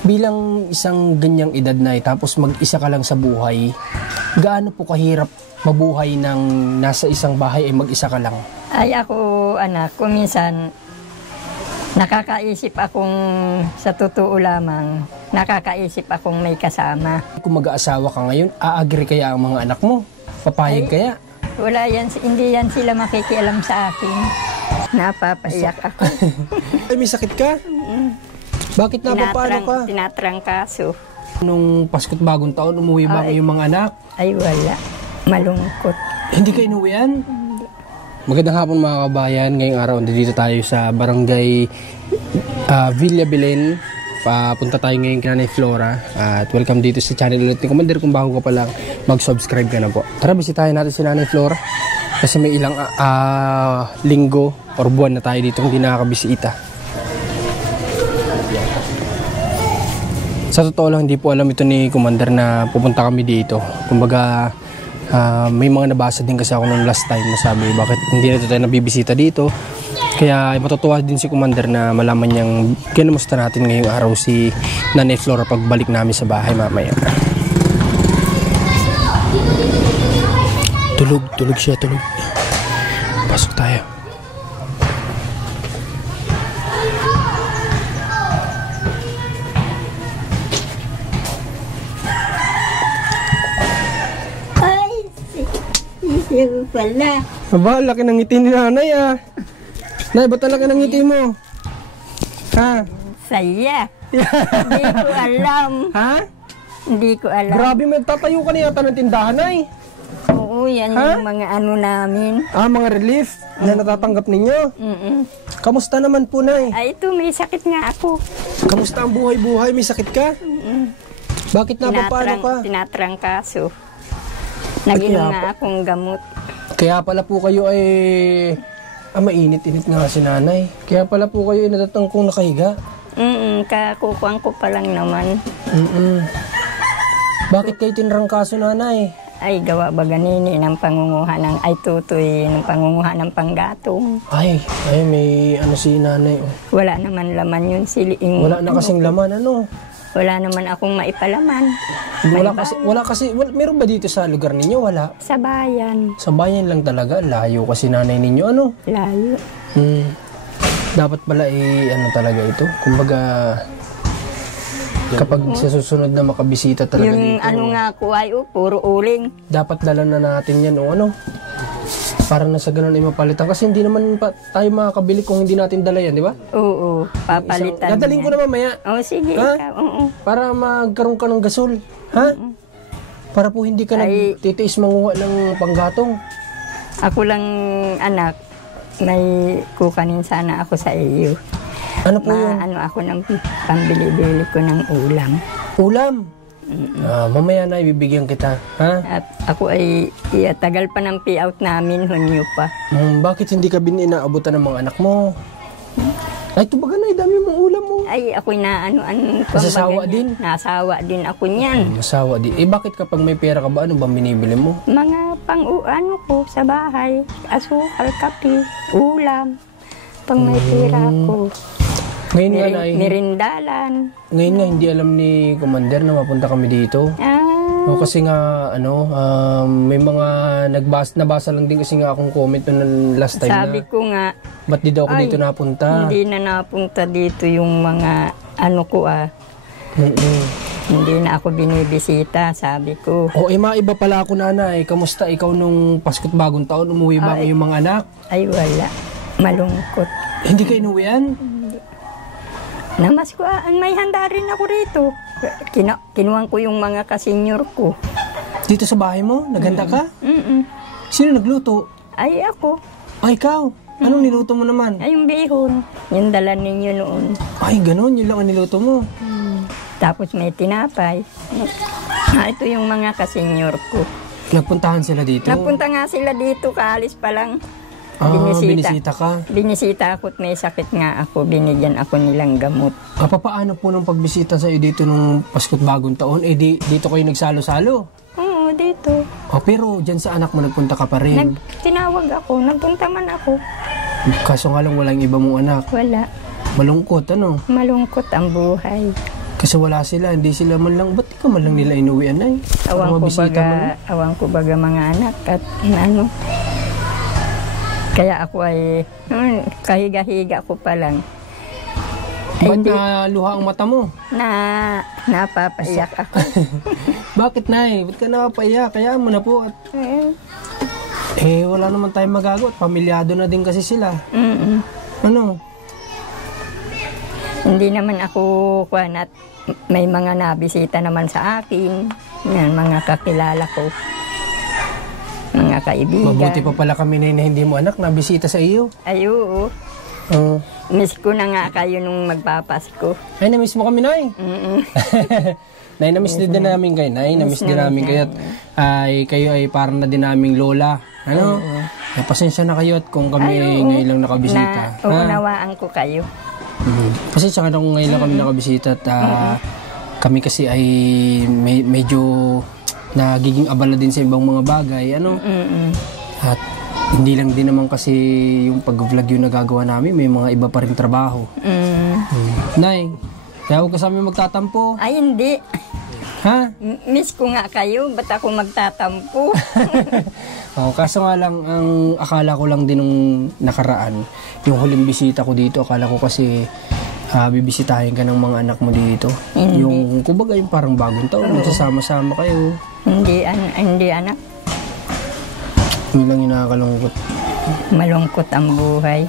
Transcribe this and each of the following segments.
Bilang isang ganyang edad na tapos mag-isa ka lang sa buhay, gaano po kahirap mabuhay ng nasa isang bahay ay mag-isa ka lang? Ay ako, anak, kung minsan nakakaisip akong, sa totoo lamang, nakakaisip akong may kasama. Kung mag-aasawa ka ngayon, aagree kaya ang mga anak mo? Papayag kaya? Wala yan, hindi yan sila makikialam sa akin. Napapaiyak ako. Ay, may sakit ka? Bakit napapaano ka? Tinatrangkaso. Nung Pasko't Bagong Taon, umuwi ba yung mga anak? Ay wala. Malungkot. Hindi kayo inuwian? Magandang hapon mga kabayan. Ngayong araw, dito tayo sa barangay Villa Belen. Papunta tayo ngayon kay Nanay Flora. At welcome dito sa channel ulit ni Commander. Kung bago ka pa lang, mag-subscribe ka na po. Tara, bisitahin natin si Nanay Flora. Kasi may ilang linggo or buwan na tayo dito hindi nakakabisita. Sa totoo lang, hindi po alam ito ni Commander na pupunta kami dito. Kumbaga, may mga nabasa din kasi ako nung last time na sabi, bakit hindi na tayo nabibisita dito. Kaya matutuwa din si Commander na malaman niyang kinamusta natin ngayong araw si Nanay Flora pagbalik namin sa bahay mamaya. Tulog siya. Pasok tayo. Yung pala. Aba, laki ng ngiti ni Nanay Nay, ba't laki ng ngiti mo? Ha? Saya. Hindi ko alam. Ha? Hindi ko alam. Grabe, magtatayo ka na yata ng tindahan, Nay. Oo, yan yung mga ano namin. Mga relief na natatanggap ninyo? Kamusta naman po, Nay? Ay, ito, may sakit nga ako. Kamusta ang buhay-buhay? May sakit ka? Bakit napapaano ka? Tinatrangkaso. Nag-inom nga akong gamot. Kaya pala po kayo ay... mainit-init nga si Nanay. Kaya pala po kayo ay natatangkong nakahiga. Kakukuhan ko pa lang naman. Bakit kayo tinrangkaso, Nanay? Ay, gawa ba ganini ng pangunguha ng... Ay, tutoy, ng pangunguha ng panggatong. Ay, may ano si Nanay. Wala naman laman yun, siliing. Wala na kasing laman, ano? Wala naman akong maipalaman. Wala kasi, meron ba dito sa lugar ninyo? Wala. Sa bayan. Sa bayan lang talaga. Layo kasi Nanay ninyo, ano? Layo. Dapat pala ano talaga ito. Kumbaga, kapag sa susunod na makabisita talaga yung dito. Ano nga ko ay puro uling. Dapat dala na natin yan o ano. Para na sa ganun ay mapalitan. Kasi hindi naman tayo makakabili kung hindi natin dala yan, di ba? Oo, papalitan. Dadaling ko na mamaya. Sige, ha? ikaw. Oo. Para magkaroon ka ng gasol. Ha? Para po hindi ka nagtitiis manguha ng panggatong. Ako lang, anak, may kukanin sana ako sa iyo. Ano po yun? Ano ako ng pambili-bili ko ng ulam. Ulam? Mamaya na ibibigyan kita. Ha? At ako ay tagal pa ng payout namin, hunyo pa. Bakit hindi ka inaabutan ng mga anak mo? Ay, ito baga na, dami mong ulam mo. Ay, ako'y nasasawa din? Nasawa din ako niyan. Nasawa din. Bakit kapag may pera ka ba, ano bang binibili mo? Mga pang-ano ko sa bahay. Asukal, kape, ulam. Pag may pera ko. Ngayon nga Mirindalan. Ngayon nga hindi alam ni Commander na mapunta kami dito. Kasi nga may mga nabasa lang din kasi nga akong comment nung last time. Sabi ko nga, ba't di daw ako dito napunta? Hindi na napunta dito yung mga ano ko Hindi na ako binibisita, sabi ko. Maiba pala ako, Nanay. Kamusta ikaw nung Pasko't Bagong Taon? Umuwi ba yung mga anak? Ay wala. Malungkot. Hindi ka inuwian? Namas ko, may handa rin ako rito. Kinuha ko yung mga kasenyor ko. Dito sa bahay mo? Naghanda ka? Sino nagluto? Ay, ako. Ay, ikaw? Anong niluto mo naman? Ay, yung bihon. Yung dala ninyo noon. Ay, ganun. Yun lang ang niluto mo. Tapos may tinapay. Ito yung mga kasenyor ko. Nagpuntahan sila dito? Nagpunta nga sila dito, kaalis pa lang. Binisita ka? Binisita ako at may sakit nga ako. Binigyan ako nilang gamot. Paano po nung pagbisita sa iyo dito nung Pasko't Bagong Taon? Dito kayo nagsalo-salo? Oo, dito. Pero dyan sa anak mo nagpunta ka pa rin? Tinawag ako. Nagpunta man ako. Kaso nga lang walang iba mong anak. Wala. Malungkot, ano? Malungkot ang buhay. Kasi wala sila, hindi sila man lang, ba't di ka man lang nila inuwian na Awang ko baga mga anak at ano. Kaya ako ay kahiga-higa ko pa lang. Ba't luha ang mata mo? Napapaiyak ako. Bakit, Nay? Ba't ka napapaiyak? Kaya mo na po. At, wala naman tayong magagawa. Pamilyado na din kasi sila. Ano? Hindi naman ako at may mga nabisita naman sa akin. Yan, mga kakilala ko. Mga kaibigan. Mabuti pa pala kami na hindi mo anak nabisita sa iyo. Ay, oo. Miss ko na nga kayo nung magpapasko. Ay, na-miss mo kami, Nay. Nay, na-miss din namin kayo, Nay. Na-miss din namin kayo. Kayo ay parang na din naming lola. Ano? Pasensya na kayo at kung kami ngayon lang nakabisita. Uunawaan ko kayo. Pasensya ka na kung ngayon lang kami nakabisita at kami kasi ay medyo nagiging abala din sa ibang mga bagay. Ano? At hindi lang din naman kasi yung pag-vlog yung nagagawa namin, may mga iba pa rin trabaho. Nay, kaya huwag ka sa amin magtatampo. Ay, hindi. Ha? Miss ko nga kayo, ba't ako magtatampo? Kaso nga lang, ang akala ko lang din nung nakaraan, yung huling bisita ko dito, akala ko kasi bibisitahin ka ng mga anak mo dito. Hindi. Yung, kumbaga yung parang bagong taon, magsasama-sama kayo. Hindi anak. Yun lang yung nakakalungkot. Malungkot ang buhay.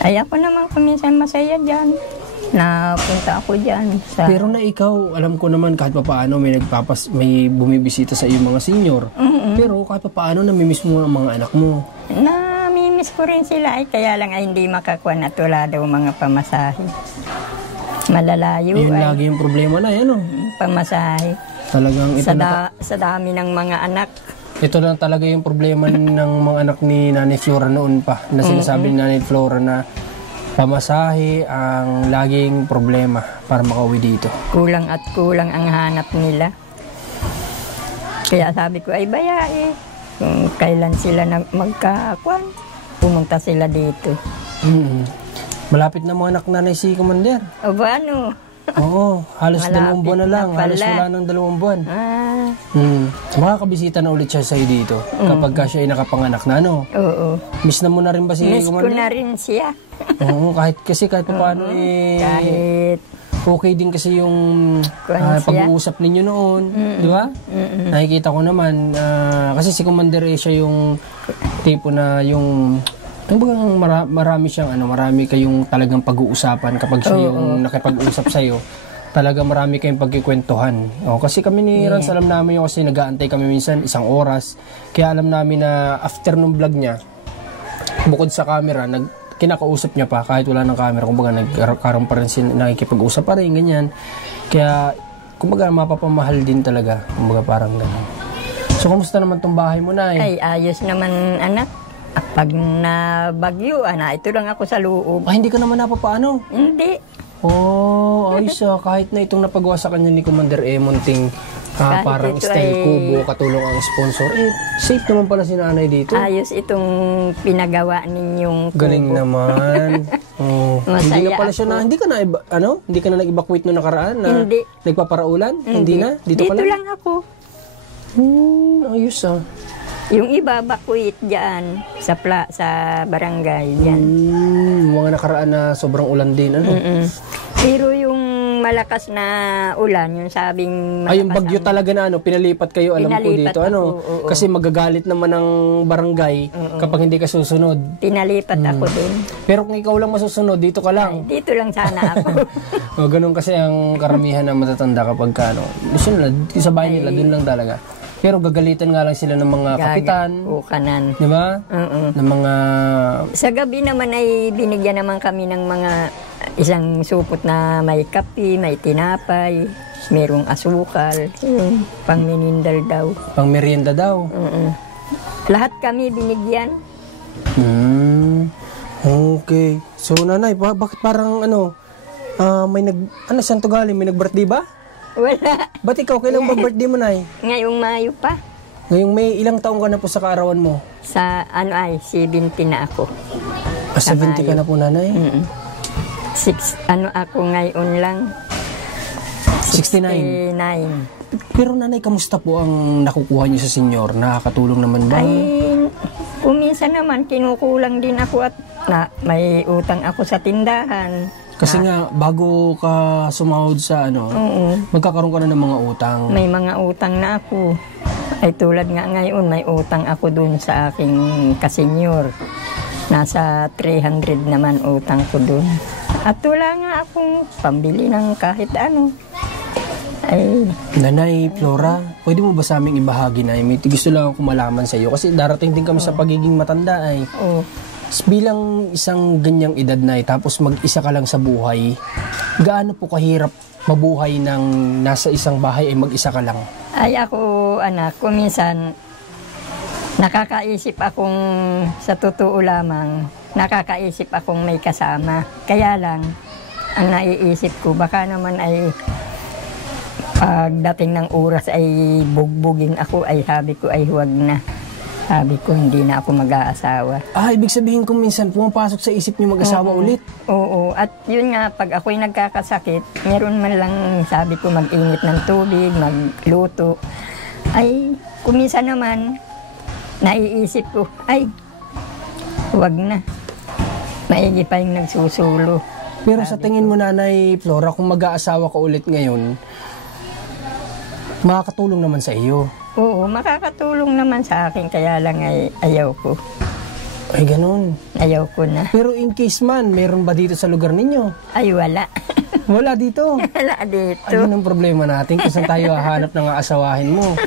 Ay, ako naman kuminsan masaya dyan. Napunta ako dyan. Pero na ikaw, alam ko naman kahit pa paano may bumibisita sa iyo mga senior. Pero kahit pa paano namimiss mo ang mga anak mo. Namimiss ko rin sila. Kaya lang ay hindi makakuha at wala daw mga pamasahe. Malalayo. Yun lagi yung problema na yan. Pamasahe. Talagang ito sa dami ng mga anak. Ito lang talaga yung problema ng mga anak ni Nanay Flora noon pa. Na sinasabi ni Nanay Flora na pamasahe ang laging problema para makauwi dito. Kulang at kulang ang hanap nila. Kaya sabi ko ay bayae. Kung kailan sila magkakuan, pumunta sila dito. Malapit na mga anak Nanay si Commander. O ba ano? Oo, halos Malapit 2 buwan na lang. na Halos pala. wala ng 2 buwan. Makakabisita na ulit siya sa'yo dito kapag siya ay nakapanganak na, ano? Oo. Miss na mo na rin ba si Miss ko Commander? na rin siya. Oo, kahit paano Kahit okay din kasi yung Kuwan siya. pag-uusap ninyo noon, di ba? Nakikita ko naman, kasi si Commander siya yung tipo na yung marami siyang marami kayong talagang pag-uusapan kapag siya yung nakipag-usap sa iyo. Talaga marami kayong pagkikwentuhan. Kasi kami ni Rans, alam namin yung kasi nag-aantay kami minsan 1 oras. Kaya alam namin na after nung vlog niya, bukod sa camera, kinakausap niya pa kahit wala ng camera. Kumbaga nagkaroon pa rin nakikipag-usap pa rin, ganyan. Kaya kumbaga mapapamahal din talaga. Kumbaga parang gano'n. So kumusta naman tong bahay mo, Nay? ay ayos naman anak. Pag nabagyo, ito lang ako sa loob. Hindi ka naman napapaano? Hindi. Ayos kahit na itong napagawa sa kanya ni Commander Munting parang ito style kubo, katulong ang sponsor. Safe naman pala si Nanay dito. Ayos itong pinagawa ninyong kubo. Galing naman. Hindi na pala siya ako. Hindi ka na nag-evacuate noong nakaraan na Hindi. nagpaparaulan? Hindi na? Dito ka lang ako. Ayos Yung iba, bakwit dyan sa barangay dyan. Mga nakaraan na sobrang ulan din, ano? Pero yung malakas na ulan, yung sabing malakas yung bagyo talaga na pinalipat kayo, alam ko Pinalipat dito, ako, oo. Kasi magagalit naman ng barangay kapag hindi ka susunod. Pinalipat ako din. Pero kung ikaw lang masusunod, dito ka lang. Dito lang sana ako. Ganun kasi ang karamihan ng matatanda kapag gusto nila, sa bahay nila, dun lang talaga. Pero gagalitan nga lang sila ng mga kapitan. Kanan. Di ba? Ng mga... Sa gabi naman ay binigyan naman kami ng mga isang supot na may kape, may tinapay, merong asukal, pang minindal daw. Pang merienda daw. Lahat kami binigyan. Okay. So, Nanay, bakit parang may saan to galing? May nag-birthday ba? Wala. Ba't ikaw, kailan ba birthday mo, Nay? Ngayong Mayo pa. Ngayong May, ilang taong ka na po sa kaarawan mo? Sa 70 na ako. 70 ka na po, Nanay? 6, ako ngayon lang. 69. 69. Pero nanay, kamusta po ang nakukuha niyo sa senyor? Nakakatulong naman ba? Ay, kuminsan naman kinukulang din ako at may utang ako sa tindahan. Kasi nga, bago ka sumahod sa Oo. magkakaroon ka na ng mga utang. May mga utang na ako. Ay tulad nga ngayon, may utang ako dun sa aking kasenyor. Nasa 300 naman utang ko dun. At wala nga akong pambili ng kahit ano. Ay, Nanay Flora, pwede mo ba sa aming ibahagi na? May gusto lang ako malaman sa iyo. Kasi darating din kami sa pagiging matanda ay. oh, Bilang isang ganyang edad na tapos mag-isa ka lang sa buhay, gaano po kahirap mabuhay ng nasa isang bahay ay mag-isa ka lang? ay ako anak, kuminsan nakakaisip akong sa totoo lamang, nakakaisip akong may kasama. Kaya lang, ang naiisip ko, baka naman ay pagdating ng oras ay bugbugin ako, ay sabi ko ay huwag na. Sabi ko, hindi na ako mag-aasawa. Ibig sabihin kung minsan pumapasok sa isip niyo mag-asawa ulit? Oo. At yun nga, pag ako'y nagkakasakit, meron man lang, sabi ko, mag-init ng tubig, magluto. Ay, kuminsan naman, naiisip ko, ay, huwag na. Maigi pa yung nagsusulo. Pero sa tingin mo, Nanay Flora, kung mag-aasawa ka ulit ngayon, makakatulong naman sa iyo. Oo, makakatulong naman sa akin, kaya lang ay ayaw ko. Ay, ganun. Ayaw ko na. Pero in case man, meron ba dito sa lugar ninyo? Ay, wala. Wala dito. Wala dito. Ano ang problema natin kung saan tayo hahanap ng aasawahin mo?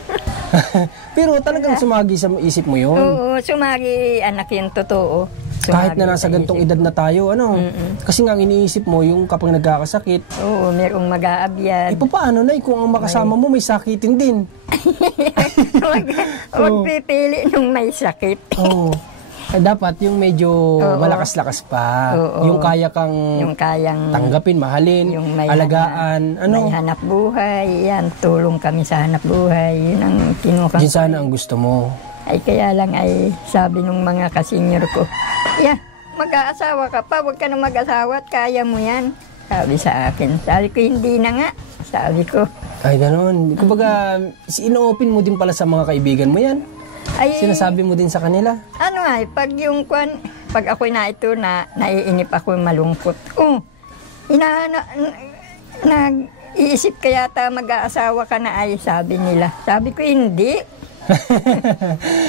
Pero talagang sumagi sa isip mo yun. Oo, sumagi anak yung totoo. Kahit na nasa gantong edad na tayo, Kasi nga ang iniisip mo, yung kapag nagkakasakit, Oo, merong mag-aabyad. paano na kung ang makasama mo may sakitin din? Huwag pipili nung may sakit. Oo. Dapat yung medyo Oo. malakas-lakas pa. Oo. Yung kaya kang Yung kayang tanggapin, mahalin, yung may alagaan. may hanap buhay. Yan, tulong kami sa hanap buhay. Yun ang kinuha Yun ko. sana ang gusto mo. Ay kaya lang ay sabi nung mga kasenyor ko, mag-aasawa ka pa, huwag ka na mag-asawa at kaya mo yan. Sabi sa akin. Sabi ko, hindi na nga. Sabi ko. Ay, ganun. Kumbaga, ino-open mo din pala sa mga kaibigan mo yan. Ay, Sinasabi mo din sa kanila. ano ay, pag ako'y naiinip ako, malungkot. Nag-iisip ka yata mag-aasawa ka na ay, sabi nila. Sabi ko, hindi.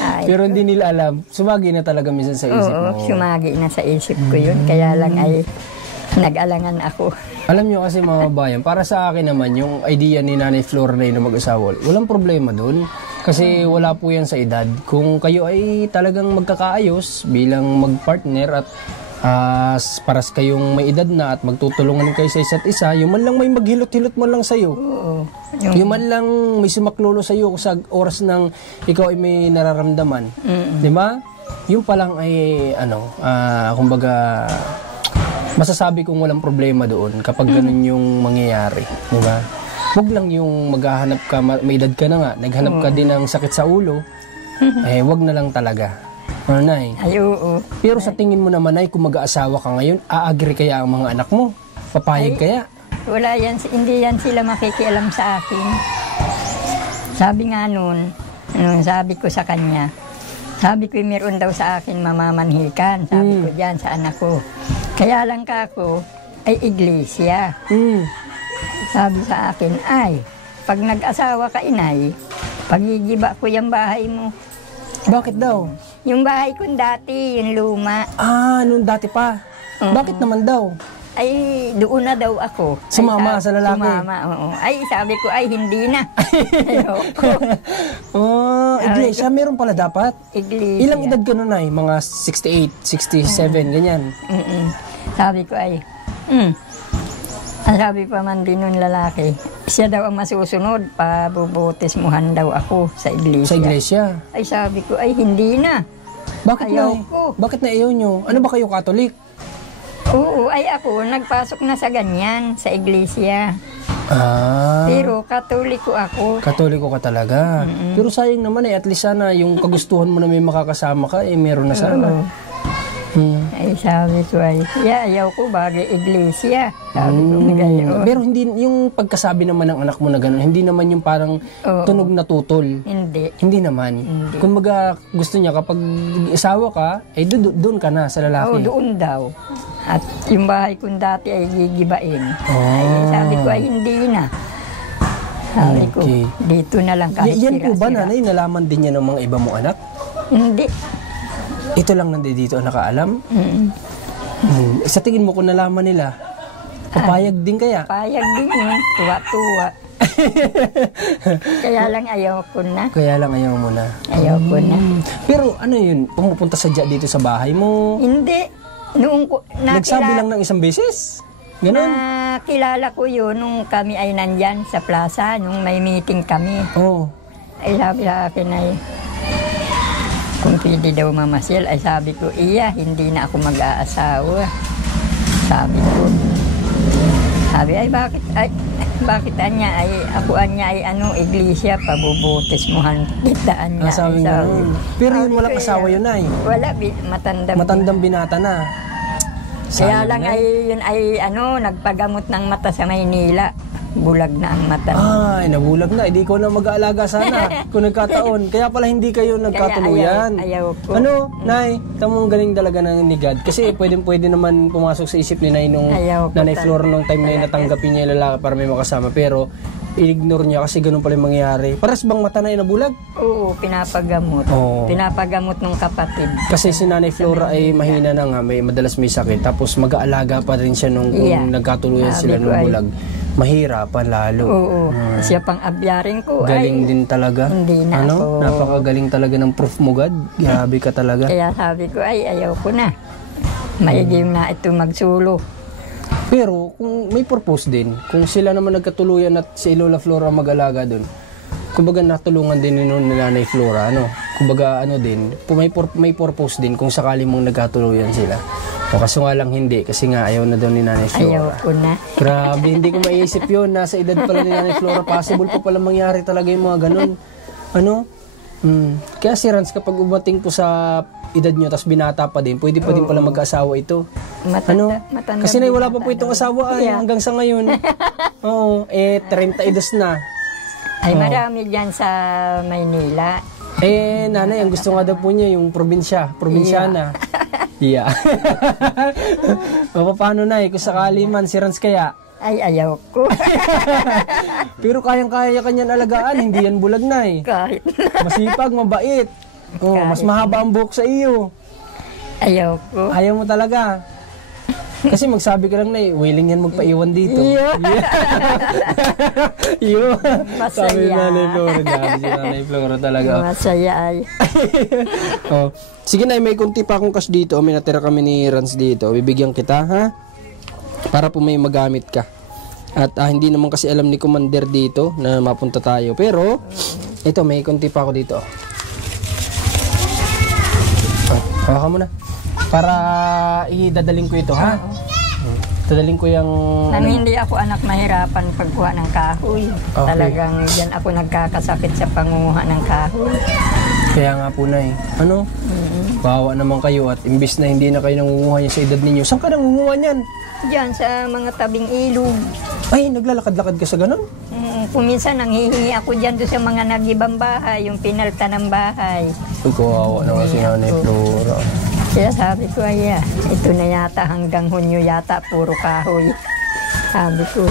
Ay, Pero hindi nila alam. Sumagi na talaga minsan sa isip mo. oo, sumagi na sa isip ko yun. Kaya lang ay, nag-alangan ako. Alam nyo kasi mga bayan, para sa akin naman, yung idea ni Nanay Flora na mag-asawa, walang problema dun. Kasi wala po yan sa edad. Kung kayo ay talagang magkakaayos bilang mag-partner at paras kayong may edad na at magtutulungan kayo sa isa't isa, yung man lang may maghilot-hilot mo lang sa'yo. Oo. Yung man lang may sumaklolo sa'yo sa oras ng ikaw ay may nararamdaman. Di ba? Yung pa lang ay, kumbaga, masasabi kong walang problema doon kapag ganun yung mangyayari. Di ba? Huwag lang yung maghahanap ka, may edad ka na nga, naghanap ka din ng sakit sa ulo, wag na lang talaga. Ano, Nay? Ay, oo. Pero sa tingin mo naman, Nay, kung mag-aasawa ka ngayon, aagree kaya ang mga anak mo? Papayag kaya? Wala yan, hindi yan sila makikialam sa akin. Sabi nga noon, sabi ko sa kanya, sabi ko meron daw sa akin mamamanhikan, sabi ko diyan sa anak ko. Kaya lang kako ay iglesia. Sabi sa akin, ay, pag nag-asawa ka inay, pagigiba ko yung bahay mo. Bakit daw? Yung bahay ko dati, yung luma. Nung dati pa. Bakit naman daw? Ay, doon na daw ako. Sumama sa lalaki? Sumama, oo. Ay, sabi ko, ay, hindi na. Ayoko. Iglesia, meron pala dapat. Iglesia. Ilang edad ka nun, Nay? Mga 68, 67, ganyan. Sabi ko ay, ang sabi pa man din nung lalaki, siya daw ang masusunod, pabubutismuhan daw ako sa iglesia. Sa iglesia? Ay sabi ko, ay hindi na. Bakit Ayaw na? ko. Bakit na ayaw nyo? Ano ba kayo, Katolik? Oo, ay ako, nagpasok na sa ganyan, sa iglesia. Pero katoliko ako. Katoliko ka talaga. Pero sayang naman at least sana yung kagustuhan mo na may makakasama ka, meron na sana. Ay sabi ko ay, ayaw ko bagay iglesia. Sabi ko gayon. Pero hindi, yung pagkasabi naman ng anak mo na gano'n, hindi naman yung parang tunog na tutol. Hindi. Hindi naman. Hindi. Kung baga gusto niya kapag asawa ka, ay doon ka na sa lalaki. Doon daw. At yung bahay kong dati ay gigibain. Ay sabi ko ay hindi na. Sabi ko, dito na lang kahit Yan po ba, sira-sira. nanay, nalaman din niya ng mga iba mong anak? Hindi. Ito lang nandito ang nakaalam? Sa tingin mo kung nalaman nila, papayag din kaya? Payag din yun. Tuwa-tuwa. Kaya lang ayaw ko na. Kaya lang ayaw mo na. Ayaw ko na. Pero ano yun, pumupunta sadya dito sa bahay mo? Hindi. Noong ko, Nagsabi lang ng isang beses? Ganon? nakilala ko yun nung kami ay nandyan sa plaza, nung may meeting kami. Oo. Ay sabi sa akin ay, kung pwede daw mamasyal, ay sabi ko, hindi na ako mag-aasawa. Sabi ko. Sabi ay bakit anya ay ako anya ay iglesia pabubutis mo kita anya. Sabi ganun. Pero yun walang asawa yun ay. Wala, Matandang binata na. Kaya lang yun ay nagpagamot ng mata sa Maynila. Bulag na ang mata. Ay, nabulag na. Hindi ko na mag-aalaga sana kung nagkataon. Kaya pala hindi kayo nagkatuluyan. Ayaw ko. Nay, tamang galing talaga ng ni God. Kasi pwede naman pumasok sa isip ni Nay nung Nanay Flora nung time na yun natanggapin niya yung lalaki para may makasama. Pero i-ignore niya kasi ganun pala yung mangyayari. Paras bang mata na nabulag? Oo, pinapagamot. Pinapagamot ng kapatid. Kasi si Nanay Flora ay mahina na nga, madalas may sakit. Tapos mag-aalaga pa rin siya nung kung nagkatuluyan sila nung bulag. Mahirapan lalo. Oo. Siya pang abyaring ko. Galing din talaga. Hindi na ako. Napakagaling talaga ng proof mo, God. Grabe ka talaga. Kaya sabi ko, ayaw ko na. Maigim na ito magsulo. Pero kung may purpose din, kung sila naman nagkatuluyan at si Lola Flora mag-alaga doon, kumbaga natulungan din ni Nanay Flora, kumbaga din, may purpose din kung sakali mong nagkatuluyan sila. O kaso nga lang hindi, kasi nga ayaw na daw ni Nanay Flora. Ayaw ko na. Grabe, hindi ko maisip yun. Nasa edad pala ni Nanay Flora, possible pa pala mangyari talaga yung mga ganun. Kaya si Rans, kapag umating po sa edad nyo, tapos binata pa din, pwede pa din pala mag-asawa ito. Matanda kasi wala pa po itong asawa hanggang sa ngayon. 32 na. Ay, marami dyan sa Maynila. Nanay, ang gusto nga daw po niya yung probinsyana. Yeah. Paano na kung sakali man si Rans kaya? Ay, ayaw ko. Pero kayang-kaya kanyan alagaan, hindi yan bulag na Kahit Masipag, mabait. Mas mahaba ang buhok sa iyo. Ayaw ko. Ayaw mo talaga. Kasi magsabi ka lang na willing yan magpaiwan dito. Iyo. Masaya. Sabi na Nanay Flora. Si Nanay Flora talaga. Masaya ay. Sige na, may kunti pa akong cash dito. May natira kami ni Rans dito. Bibigyan kita, ha? Para po may magamit ka. At hindi naman kasi alam ni Commander dito na mapunta tayo. Pero, ito, may kunti pa ako dito. Hawakan mo na. Para idadaling ko ito, ha? Dadaling ko yung... Hindi ako anak mahirapan pagkuha ng kahoy. Okay. Talagang yan ako nagkakasakit sa pangunguha ng kahoy. Kaya nga po, Nay. Bawa naman kayo at imbis na hindi na kayo nangunguha niya sa edad ninyo. Saan ka nangunguha niyan? Diyan sa mga tabing ilog. Ay, naglalakad-lakad ka sa ganun? Kuminsan nanghihingi ako dyan doon sa mga nag-ibang bahay, yung pinalta ng bahay. Uy, kawawa naman si Nanay Flora. Kaya sabi ko, ito na yata hanggang Hunyo yata, puro kahoy. Sabi ko.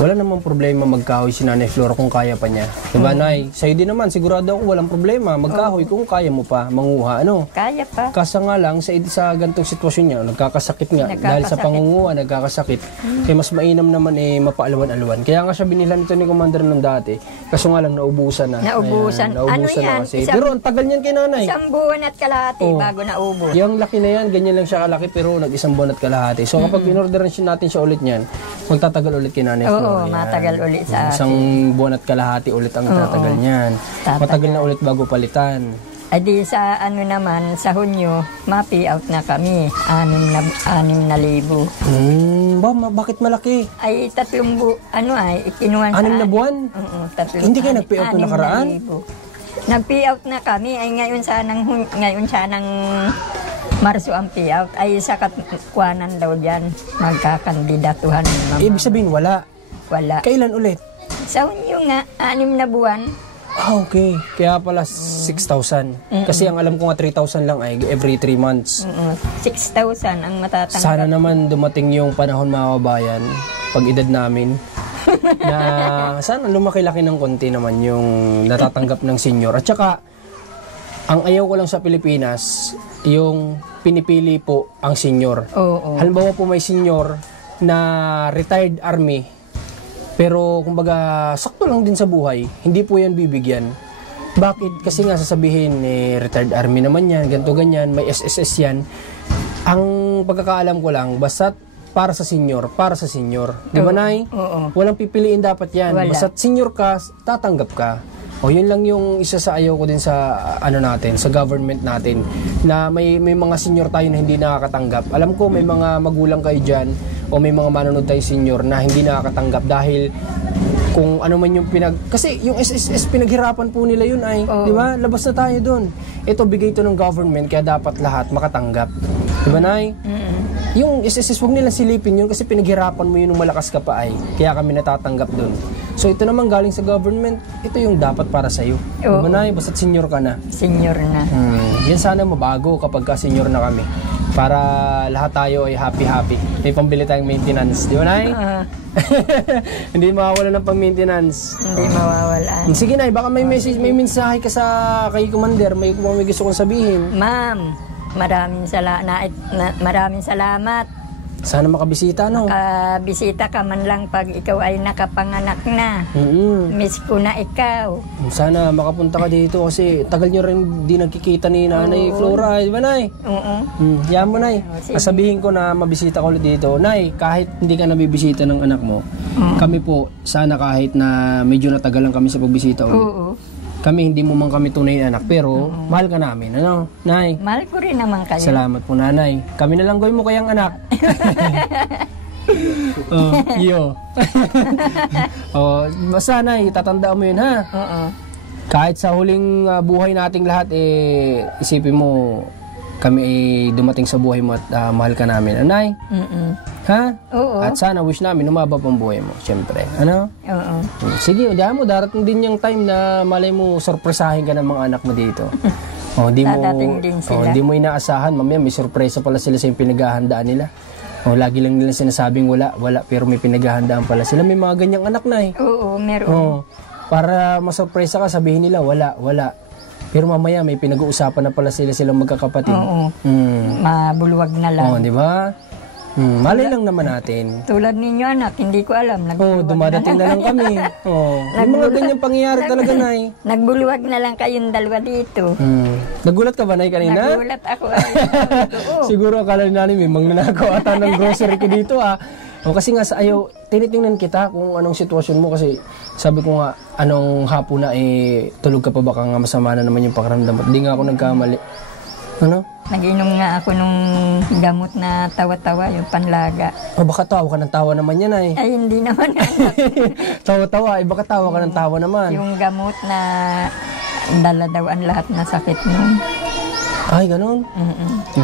Wala namang problema magkahoy si Nanay Flora kung kaya pa niya. Diba, Nay? Sa'yo din naman, sigurado ako walang problema. Magkahoy kung kaya mo pa, manguha, Kaya pa. Kasa nga lang, sa gantong sitwasyon niya, nagkakasakit nga. Dahil sa pangunguha, nagkakasakit. Kaya mas mainam naman mapaalwan-alwan. Kaya nga siya binilan ito ni Commander nung dati. Kaso nga lang, naubusan na. Naubusan na kasi. Pero ang tagal niyan kay Nanay. 1 buwan at kalahati bago naubos. Yung laki na yan, ganyan lang siya kalaki, pero nag-1 buwan at kalahati. So kapag in-orderan natin siya ulit niyan, magtatagal ulit kay Nanay Flora. Oo, matagal ulit sa akin. 1 buwan at kalahati ulit ang tatagal niyan. Matagal na ulit bago palitan. Ay di sa naman, sa Hunyo, ma-pay-out na kami. 6,000. Bakit malaki? Ay, 3 ikinuha sa 6 na buwan? Oo, 3. Hindi kayo nag-pay-out na nakaraan? Nag-pay-out na kami. Ay ngayon sanang Marso ang payout. Ay sa katkuanan daw dyan. Magkakandidatuhan. Ibig sabihin, wala. Wala. Kailan ulit? Sa unyo nga, 6 na buwan. Okay. Kaya pala 6,000. Kasi ang alam ko nga 3,000 lang ay every 3 months. 6,000 ang matatanggap. Sana naman dumating yung panahon, mga kabayan, pag edad namin, na sana lumaki-laki ng konti naman yung natatanggap ng senior. At saka, ang ayaw ko lang sa Pilipinas, yung pinipili po ang senior. Oo. Halimbawa po may senior na retired army, pero kumbaga sakto lang din sa buhay, hindi po yan bibigyan. Bakit? Kasi nga sasabihin, retired army naman yan, ganito ganyan, may SSS yan. Ang pagkakaalam ko lang, basta para sa senior. Di ba, Nay? Oo. Walang pipiliin dapat yan. Wala. Basta senior ka, tatanggap ka. O yun lang yung isa sa ayaw ko din sa natin, sa government natin, na may mga senior tayo na hindi nakakatanggap. Alam ko may mga magulang kayo dyan o may mga manonood tayo senior na hindi nakakatanggap dahil kung ano man yung kasi yung SSS pinaghirapan po nila yun ay, di ba? Labas na tayo doon. Ito bigay ito ng government kaya dapat lahat makatanggap. Di ba, Nay? Yung SSS, huwag nilang silipin yun kasi pinaghirapan mo yun nung malakas ka pa ay. Kaya kami natatanggap doon. So ito naman galing sa government, ito yung dapat para sa'yo. Di ba, Nay? Basta't senior ka na. Senior na. Yan sana mabago kapag ka senior na kami. Para lahat tayo ay happy-happy. May pambili tayong maintenance. Di ba, Nay? Hindi mawawala ng pang-maintenance. Hindi mawawalan. Sige, Nay, baka may message, may mensahe ka sa kay Commander. May gusto kong sabihin. Ma'am, maraming salamat. Sana makabisita, no? Bisita ka man lang pag ikaw ay nakapanganak na. Miss ko na ikaw. Sana makapunta ka dito kasi tagal nyo rin di nagkikita ni Nanay Flora. Di ba, Nay? Oo. Yan mo, Nay. Sabihin ko na mabisita ko ulit dito. Nay, kahit hindi ka nabibisita ng anak mo, kami po, sana kahit na medyo natagalan kami sa pagbisita ulit. Oo. Kami, hindi mo man kami tunay na anak, pero mahal ka namin. Ano, Nay? Mahal ko rin naman kayo. Salamat po, Nanay. Kami na lang gawin mo kayang anak. Iyo. Basta, Nay, tatandaan mo yun, ha? Oo. Kahit sa huling buhay nating lahat, isipin mo, kami dumating sa buhay mo at mahal ka namin. Anay? Ha? Oo. At sana wish namin humaba pang buhay mo, siyempre. Ano? Oo. Sige, diyan mo, darating din yung time na malay mo, sorpresahin ka ng mga anak mo dito. Dadating din sila. Hindi mo inaasahan, mamaya may sorpresa pala sila sa yung pinaghahandaan nila. Lagi lang nila sinasabing wala, pero may pinaghahandaan pala sila. May mga ganyang anak na eh. Oo, meron. Para masorpresa ka, sabihin nila, wala. Pero mamaya may pinag-uusapan na pala silang magkakapatid. Oo. Mabuluwag na lang. Di ba? Malay lang naman natin. Tulad ninyo, anak, hindi ko alam. Dumadating na lang kami. Yung mga ganyang pangyayari talaga, Nay. Nagbuluwag na lang kayong dalawa dito. Nagulat ka ba, Nay, kanina? Nagulat ako. Siguro akala namin may magnanakaw ata ng grocery ko dito, kasi nga sa ayaw, tinitingnan kita kung anong sitwasyon mo kasi sabi ko nga, anong hapon na tulog ka pa baka nga masama na naman yung pakiramdam mo. Hindi nga ako nagkamali. Ano? Nag-inom nga ako nung gamot na tawa-tawa, yung panlaga. Baka tawa ka ng tawa naman yan, Ay. Ay, hindi naman. Tawa-tawa, baka tawa ka ng tawa naman. Yung gamot na dala daw ang lahat na sakit nun. Ay, ganun?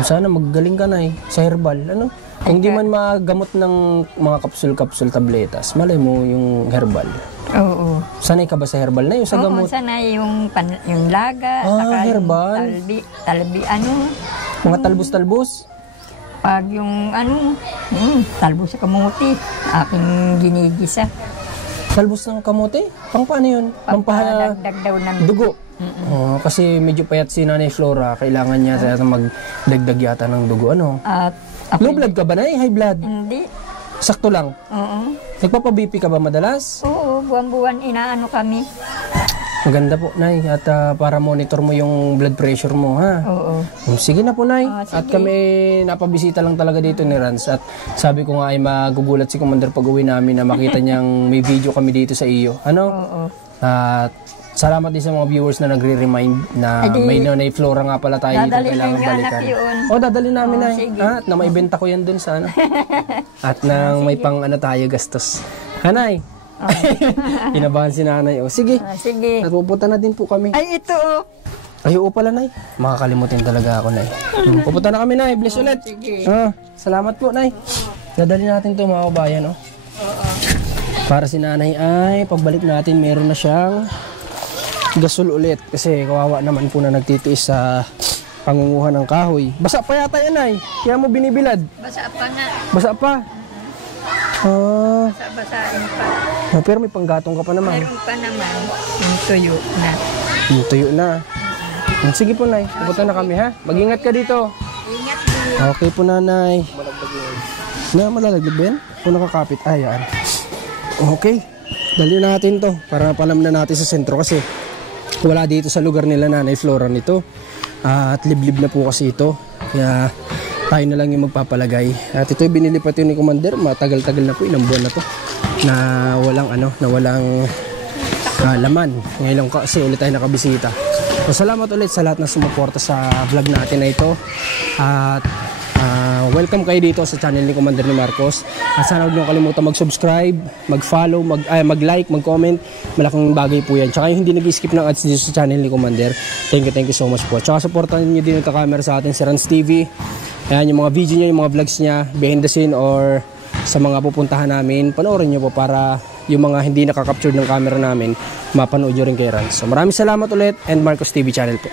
Sana magaling ka, Nay, sa herbal. Ano? Kung di man magamot ng mga kapsul-kapsul tabletas, malay mo yung herbal. Oo. Sanay ka ba sa herbal na yung sa gamot? Oo, sanay yung laga. Saka herbal. Yung talbi, Mga talbos-talbos? Pag yung talbos sa kamuti, aking ginigisa. Talbos ng kamote? Paano yun? Pampahadagdag daw ng dugo. Kasi medyo payat si Nanay Flora, kailangan niya magdagdag yata ng dugo. Ano? Low blood ka ba, Nay? High blood? Hindi. Sakto lang? Oo. Nagpapa-BP ka ba madalas? Oo, buwan-buwan inaano kami. Maganda po, Nay. At para monitor mo yung blood pressure mo, ha? Oo. Sige na po, Nay. Sige. At kami napabisita lang talaga dito ni Rans. At sabi ko nga ay magugulat si Commander pag uwi namin na makita niyang may video kami dito sa iyo. Ano? Oo. At salamat din sa mga viewers na nagre-remind na may Nanay Flora nga pala tayo dito kailangan balikan. Dadalhin namin, Nay. At na maibenta ko yan dun sa At nang may pang tayo gastos. Hanay. Kinabahan si Nanay. Sige. Sige. At pupunta na din po kami. Ay, ito. Ay, oo pala, Nay. Makakalimutin talaga ako, Nay. Pupunta na kami, Nay. Bless ulit. Sige. Salamat po, Nay. Dadali natin to mga kabayan, oh. Para si Nanay ay pagbalik natin meron na siyang gasol ulit. Kasi kawawa naman po na nagtitiis sa pangunguhan ng kahoy. Basa pa yata yan, Nay. Kaya mo binibilad. Basa pa nga. Basa pa. Basa-basain pa. Pero may panggatong ka pa naman. Meron pa naman yung tuyo na. Yung tuyo na. Sige po, Nay. Pupunta na kami, ha? Mag-ingat ka dito. Ingat din. Okay po, Nanay. Malalaglag ba yan? Kung nakakapit. Yan. Okay. Dali natin to para palam na natin sa sentro kasi wala dito sa lugar nila Nanay Flora nito. At liblib na po kasi ito. Kaya tayo na lang yung magpapalagay. At ito binili pa ito ni Commander. Matagal-tagal na po. Ilang buwan na to. Na walang laman. Ngayon lang kasi ulit tayo nakabisita. So, salamat ulit sa lahat na sumuporta sa vlog natin na ito. At welcome kayo dito sa channel ni Commander ni Marcos. At sana huwag niyo kalimutan mag-subscribe, mag-follow, mag-like, mag-comment. Malaking bagay po yan. Tsaka yung hindi nag-skip ng ads dito sa channel ni Commander. Thank you so much po. Tsaka supportan niyo din yung camera sa atin si Rans TV. Ayan yung mga video niya, yung mga vlogs niya, behind the scene or sa mga pupuntahan namin. Panoorin niyo po para yung mga hindi nakaka-capture ng camera namin, mapanood nyo rin kay Rans. So maraming salamat ulit and Marcos TV channel po.